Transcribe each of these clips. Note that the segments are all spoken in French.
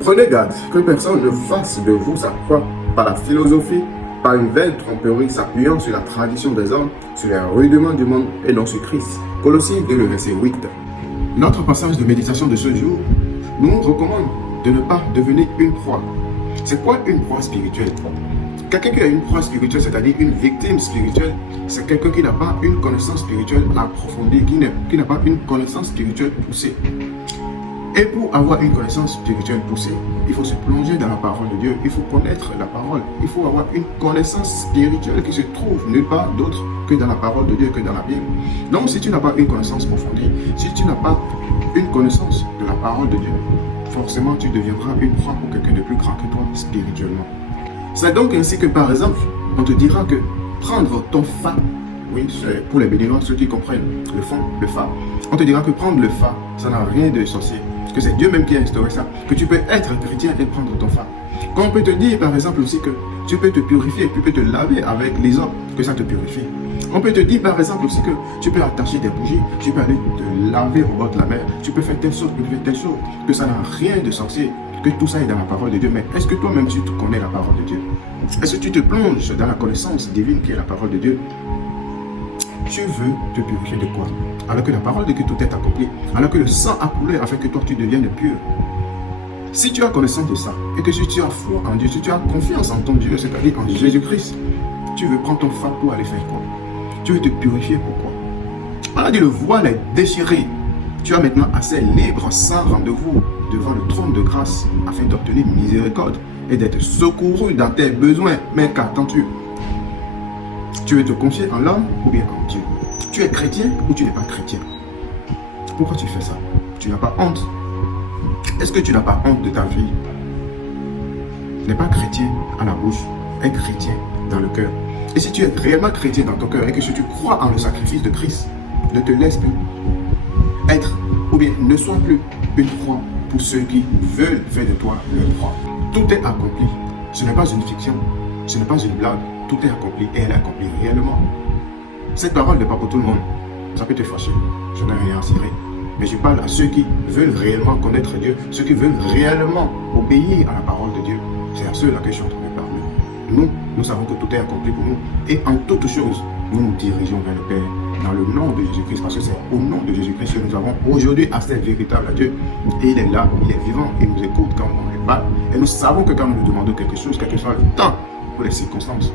Prenez garde que personne ne fasse de vous sa foi par la philosophie, par une vaine tromperie s'appuyant sur la tradition des hommes, sur les rudiments du monde et non sur Christ. Colossiens 2, le verset 8. Notre passage de méditation de ce jour nous recommande de ne pas devenir une proie. C'est quoi une proie spirituelle? Quelqu'un qui a une proie spirituelle, c'est-à-dire une victime spirituelle, c'est quelqu'un qui n'a pas une connaissance spirituelle approfondie, qui n'a pas une connaissance spirituelle poussée. Et pour avoir une connaissance spirituelle poussée, il faut se plonger dans la parole de Dieu, il faut connaître la parole, il faut avoir une connaissance spirituelle qui se trouve nulle part d'autre que dans la parole de Dieu, que dans la Bible. Donc si tu n'as pas une connaissance approfondie, si tu n'as pas une connaissance de la parole de Dieu, forcément tu deviendras une proie pour quelqu'un de plus grand que toi spirituellement. C'est donc ainsi que par exemple, on te dira que prendre ton fa, oui, c'est pour les béninois, ceux qui comprennent le fond, le fa, on te dira que prendre le fa, ça n'a rien de sorcier, que c'est Dieu même qui a instauré ça, que tu peux être chrétien et prendre ton fa. Quand on peut te dire par exemple aussi que tu peux te purifier, tu peux te laver avec les eaux, que ça te purifie. On peut te dire par exemple aussi que tu peux attacher des bougies, tu peux aller te laver au bord de la mer, tu peux faire telle chose, que ça n'a rien de sorcier, que tout ça est dans la parole de Dieu. Mais est-ce que toi-même tu connais la parole de Dieu? Est-ce que tu te plonges dans la connaissance divine qui est la parole de Dieu? Tu veux te purifier de quoi? Alors que la parole de Dieu tout est accompli, alors que le sang a coulé afin que toi tu deviennes pur. Si tu as connaissance de ça, et que si tu as foi en Dieu, si tu as confiance en ton Dieu, c'est-à-dire en Jésus-Christ, tu veux prendre ton fa pour aller faire quoi? Tu veux te purifier pourquoi? On a dit le voile est déchiré. Tu as maintenant assez libre, sans rendez-vous, devant le trône de grâce, afin d'obtenir miséricorde et d'être secouru dans tes besoins. Mais qu'attends-tu? Tu veux te confier en l'homme ou bien en Dieu? Tu es chrétien ou tu n'es pas chrétien? Pourquoi tu fais ça? Tu n'as pas honte? Est-ce que tu n'as pas honte de ta vie? N'es pas chrétien à la bouche, est chrétien dans le cœur. Et si tu es réellement chrétien dans ton cœur et que si tu crois en le sacrifice de Christ, ne te laisse plus être, ou bien ne sois plus une proie pour ceux qui veulent faire de toi leur proie. Tout est accompli. Ce n'est pas une fiction, ce n'est pas une blague. Tout est accompli et elle est accomplie réellement. Cette parole n'est pas pour tout le monde. Ça peut te fâcher, je n'ai rien à cirer. Mais je parle à ceux qui veulent réellement connaître Dieu, ceux qui veulent réellement obéir à la parole de Dieu. C'est à ceux-là que je suis en train de parler. Nous savons que tout est accompli pour nous. Et en toutes choses, nous nous dirigeons vers le Père dans le nom de Jésus-Christ. Parce que c'est au nom de Jésus-Christ que nous avons aujourd'hui accès véritable à Dieu. Et il est là, il est vivant, il nous écoute quand on est pas. Et nous savons que quand nous lui demandons quelque chose, quel que soit le temps ou les circonstances,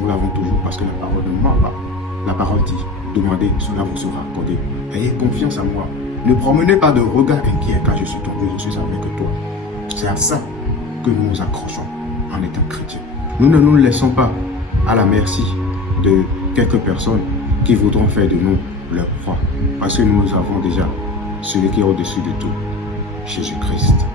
nous l'avons toujours parce que la parole ne ment pas. La parole dit, demandez, cela vous sera accordé. Ayez confiance en moi. Ne promenez pas de regard inquiet car je suis ton Dieu, je suis avec toi. C'est à ça que nous nous accrochons en étant chrétiens. Nous ne nous laissons pas à la merci de quelques personnes qui voudront faire de nous leur proie. Parce que nous avons déjà celui qui est au-dessus de tout, Jésus-Christ.